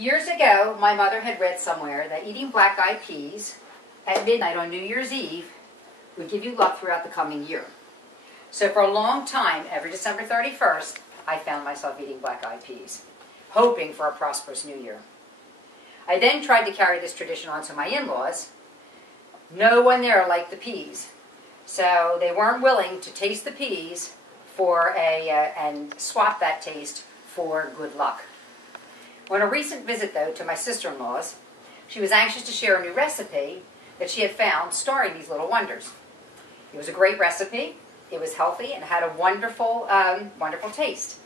Years ago, my mother had read somewhere that eating black-eyed peas at midnight on New Year's Eve would give you luck throughout the coming year. So for a long time, every December 31st, I found myself eating black-eyed peas, hoping for a prosperous new year. I then tried to carry this tradition on to my in-laws. No one there liked the peas, so they weren't willing to taste the peas and swap that taste for good luck. On a recent visit, though, to my sister-in-law's, she was anxious to share a new recipe that she had found starring these little wonders. It was a great recipe, it was healthy, and had a wonderful, wonderful taste.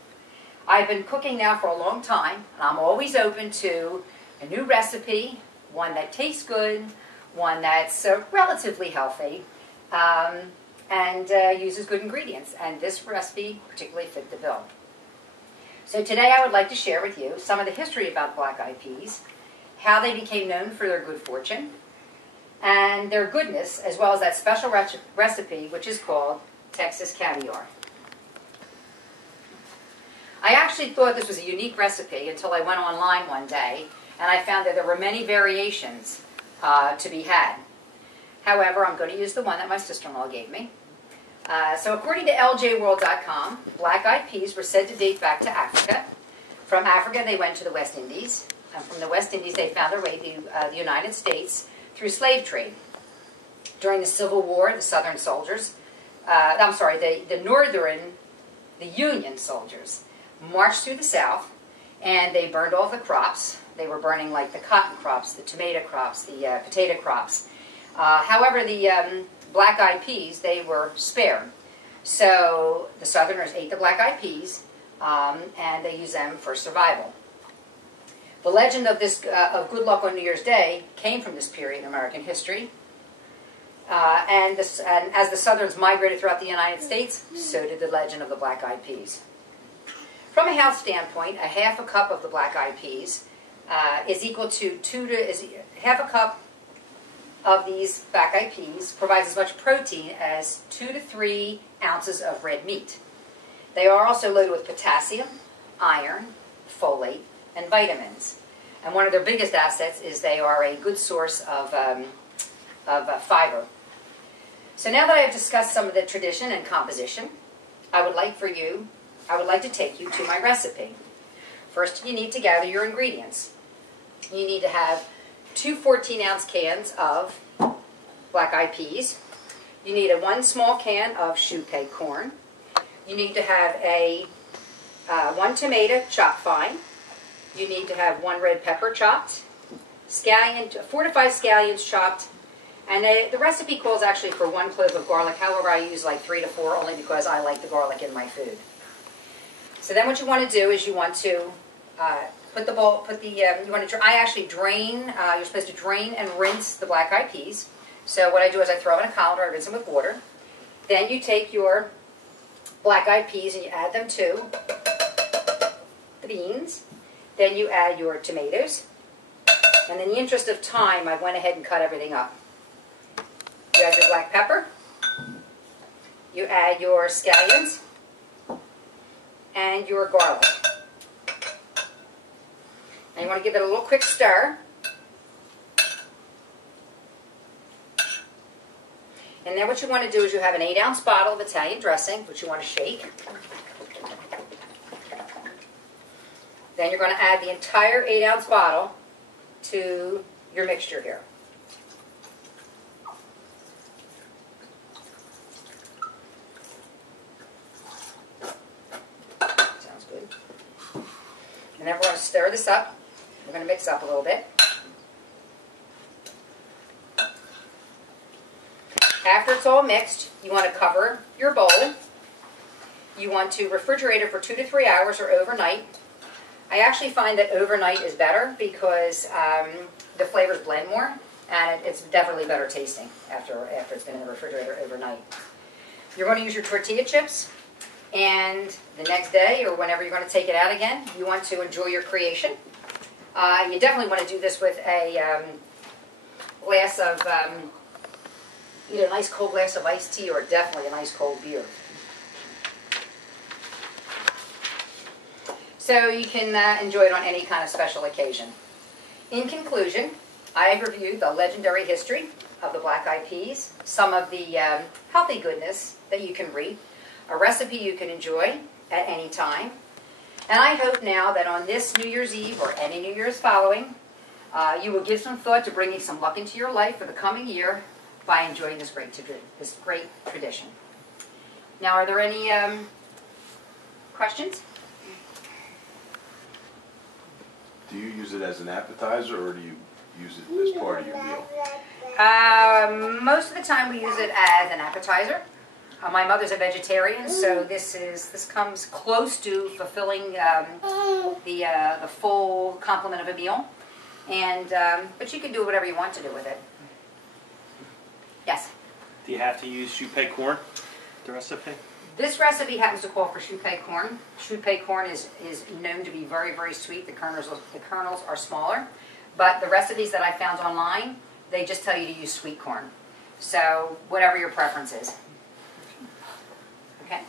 I've been cooking now for a long time, and I'm always open to a new recipe, one that tastes good, one that's relatively healthy, and uses good ingredients. And this recipe particularly fit the bill. So today I would like to share with you some of the history about black-eyed peas, how they became known for their good fortune, and their goodness, as well as that special recipe which is called Texas Caviar. I actually thought this was a unique recipe until I went online one day and I found that there were many variations to be had. However, I'm going to use the one that my sister-in-law gave me. So according to ljworld.com, black-eyed peas were said to date back to Africa. From Africa they went to the West Indies, and from the West Indies they found their way to the United States through slave trade. During the Civil War, the Southern soldiers, the Union soldiers marched through the South, and they burned all the crops. They were burning like the cotton crops, the tomato crops, the potato crops. However, the black-eyed peas, they were spared. So the Southerners ate the black-eyed peas, and they used them for survival. The legend of of good luck on New Year's Day came from this period in American history. And as the Southerns migrated throughout the United States, so did the legend of the black-eyed peas. From a health standpoint, a half a cup of the black-eyed peas is equal to half a cup of these black-eyed peas provides as much protein as 2 to 3 ounces of red meat. They are also loaded with potassium, iron, folate, and vitamins. And one of their biggest assets is they are a good source of fiber. So now that I have discussed some of the tradition and composition, I would like to take you to my recipe. First, you need to gather your ingredients. You need to have 2 14-ounce cans of black-eyed peas. You need 1 small can of shoe peg corn. You need to have 1 tomato chopped fine. You need to have 1 red pepper chopped, 4 to 5 scallions chopped, and the recipe calls actually for 1 clove of garlic. However, I use like 3 to 4 only because I like the garlic in my food. So then what you want to do is you want to I actually drain, you're supposed to drain and rinse the black-eyed peas. So what I do is I throw in a colander, I rinse them with water. Then you take your black-eyed peas and you add them to the beans. Then you add your tomatoes. And in the interest of time, I went ahead and cut everything up. You add your black pepper. You add your scallions and your garlic. And you want to give it a little quick stir. And then what you want to do is you have an 8-ounce bottle of Italian dressing, which you want to shake. Then you're going to add the entire 8-ounce bottle to your mixture here. Sounds good. And then we're going to stir this up. We're going to mix up a little bit. After it's all mixed, you want to cover your bowl. You want to refrigerate it for 2 to 3 hours or overnight. I actually find that overnight is better because the flavors blend more, and it's definitely better tasting after it's been in the refrigerator overnight. You're going to use your tortilla chips, and the next day or whenever you're going to take it out again, you want to enjoy your creation. You definitely want to do this with a glass of, either a nice cold glass of iced tea or definitely a nice cold beer. So you can enjoy it on any kind of special occasion. In conclusion, I have reviewed the legendary history of the black-eyed peas, some of the healthy goodness that you can reap, a recipe you can enjoy at any time, and I hope now that on this New Year's Eve or any New Year's following, you will give some thought to bringing some luck into your life for the coming year by enjoying this great tradition. Now, are there any questions? Do you use it as an appetizer, or do you use it as part of your meal? Most of the time we use it as an appetizer. My mother's a vegetarian, so this comes close to fulfilling the full complement of a meal. And but you can do whatever you want to do with it. Yes. Do you have to use choux corn, the recipe? This recipe happens to call for choux corn. Choux corn is known to be very, very sweet. The kernels are smaller. But the recipes that I found online, they just tell you to use sweet corn. So whatever your preference is. Okay?